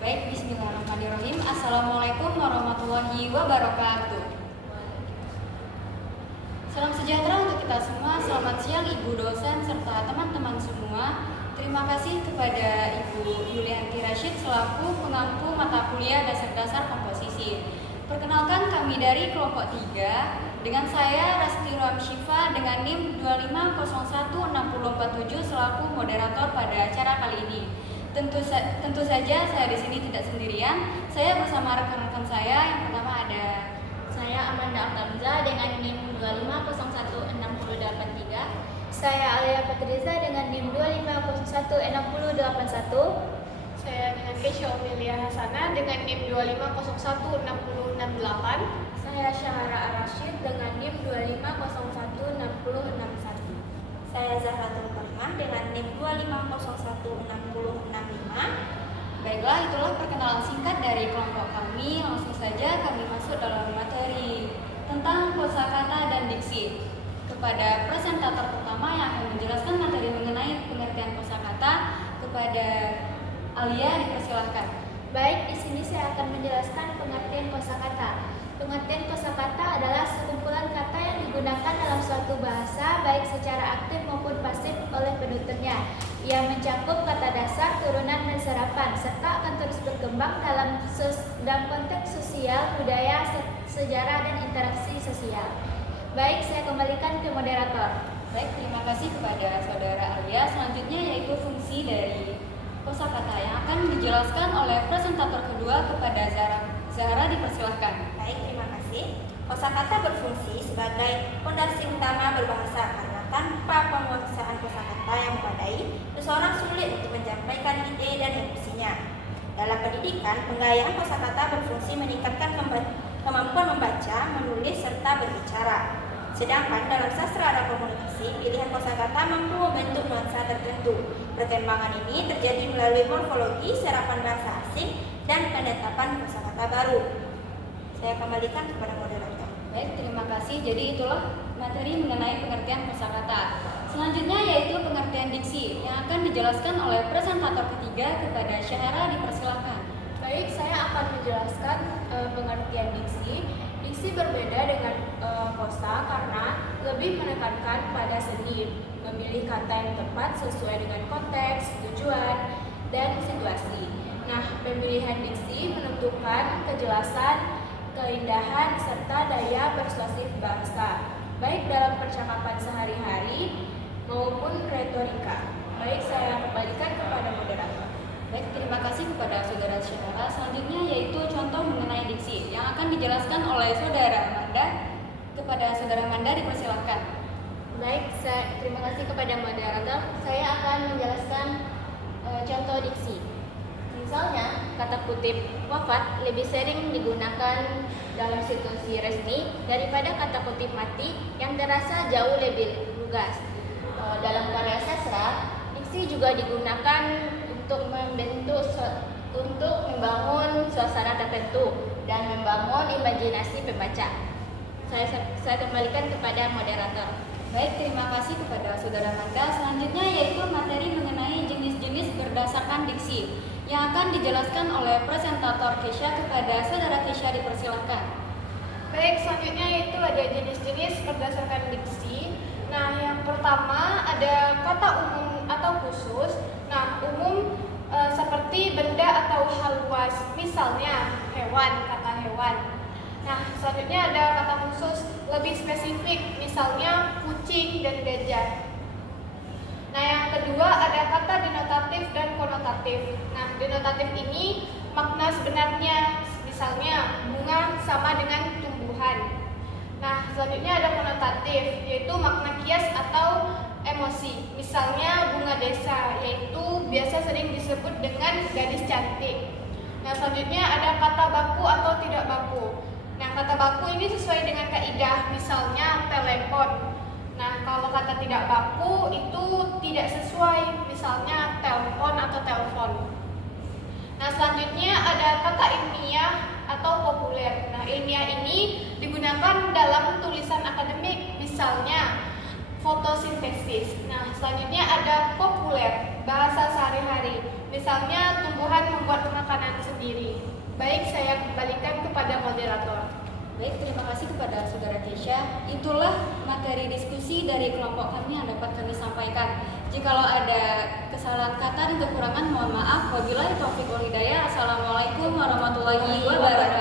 Baik, bismillahirrahmanirrahim. Assalamualaikum warahmatullahi wabarakatuh. Salam sejahtera untuk kita semua. Selamat siang Ibu dosen serta teman-teman semua. Terima kasih kepada Ibu Yulianti Rashid selaku pengampu mata kuliah dasar-dasar komposisi. Perkenalkan, kami dari kelompok 3 dengan saya Rasti Ramsyifa dengan NIM 2501647 selaku moderator pada acara kali ini. Tentu saja saya di sini tidak sendirian. Saya bersama rekan-rekan saya. Yang pertama ada Saya Amanda Altamza dengan NIM 2501683. Saya Alia Patriza dengan NIM 2501681. Saya dengan Keisha Omelia Hasana dengan NIM 2501668. Saya Syahara Ar-Rasyid dengan NIM 2501661. Saya Zahratul Karimah dengan NIM 2501665. Baiklah, itulah perkenalan singkat dari kelompok kami. Langsung saja kami masuk dalam materi tentang kosakata dan diksi. Kepada presentator pertama yang akan menjelaskan materi mengenai pengertian kosakata, kepada Alia dipersilahkan. Baik, di sini saya akan menjelaskan pengertian kosakata. Pengertian kosakata adalah sekumpulan kata yang digunakan dalam suatu bahasa baik secara aktif maupun pasif oleh penuturnya. Ia mencakup kata dasar, turunan, dan serapan serta akan terus berkembang dalam konteks sosial, budaya, sejarah, dan interaksi sosial. Baik, saya kembalikan ke moderator. Baik, terima kasih kepada saudara Alia. Selanjutnya yaitu fungsi dari kosakata yang akan dijelaskan oleh presentator kedua kepada Zahra dipersilahkan. Baik, terima kasih. Kosakata berfungsi sebagai fondasi utama berbahasa karena tanpa penguasaan kosakata yang memadai, seseorang sulit untuk menyampaikan ide dan emosinya. Dalam pendidikan, penggayaan kosakata berfungsi meningkatkan kemampuan membaca, menulis, serta berbicara. Sedangkan dalam sastra ada komunikasi, pilihan kosakata mampu membentuk nuansa tertentu. Perkembangan ini terjadi melalui morfologi, serapan bahasa asing, dan penetapan kosakata baru. Saya kembalikan kepada moderator. Baik, terima kasih. Jadi itulah materi mengenai pengertian kosakata. Selanjutnya yaitu pengertian diksi yang akan dijelaskan oleh presentator ketiga kepada Syahara dipersilahkan. Baik, saya akan menjelaskan pengertian diksi. Diksi berbeda dengan kosa karena lebih menekankan pada seni, memilih kata yang tepat sesuai dengan konteks, tujuan, dan situasi. Nah, pemilihan diksi menentukan kejelasan, keindahan, serta daya persuasif bahasa, baik dalam percakapan sehari-hari maupun retorika. Baik, saya kembalikan kepada moderator. Baik, terima kasih kepada saudara Syahara. Selanjutnya yaitu contoh mengenai diksi yang akan dijelaskan oleh saudara Amanda. Kepada saudara Amanda dipersilahkan. Baik, terima kasih kepada moderator. Saya akan menjelaskan contoh diksi. Misalnya, kata kutip wafat lebih sering digunakan dalam situasi resmi daripada kata kutip mati yang terasa jauh lebih lugas. Dalam karya sastra, diksi juga digunakan untuk membangun suasana tertentu dan membangun imajinasi pembaca. Saya kembalikan kepada moderator. Baik, terima kasih kepada saudara Amanda. Selanjutnya yaitu materi mengenai jenis-jenis berdasarkan diksi yang akan dijelaskan oleh presentator Keisha. Kepada saudara Keisha dipersilahkan. Baik, selanjutnya yaitu ada jenis-jenis berdasarkan diksi. Nah, yang pertama ada kata umum atau khusus. Nah, umum seperti benda atau hal luas, misalnya hewan, kata hewan. Nah, selanjutnya ada kata khusus lebih spesifik, misalnya kucing dan gajah. Nah, yang kedua ada kata denotatif dan konotatif. Nah, denotatif ini makna sebenarnya, misalnya bunga sama dengan tumbuhan. Nah, selanjutnya ada konotatif, yaitu makna kias atau emosi. Misalnya bunga desa, yaitu biasa sering disebut dengan gadis cantik. Nah, selanjutnya ada kata baku atau tidak baku. Nah, kata baku ini sesuai dengan kaidah, misalnya telepon. Nah, kalau kata tidak baku itu tidak sesuai, misalnya telepon atau telepon. Nah, selanjutnya ada kata ilmiah atau populer. Nah, ilmiah ini digunakan dalam tulisan akademik, misalnya fotosintesis. Nah, selanjutnya ada populer, bahasa sehari-hari. Misalnya tumbuhan membuat makanan Baik, terima kasih kepada Saudara Kesha. Itulah materi diskusi dari kelompok kami yang dapat kami sampaikan. Jikalau ada kesalahan kata dan kekurangan, mohon maaf. Wabillahi taufiq wal hidayah. Assalamualaikum warahmatullahi wabarakatuh.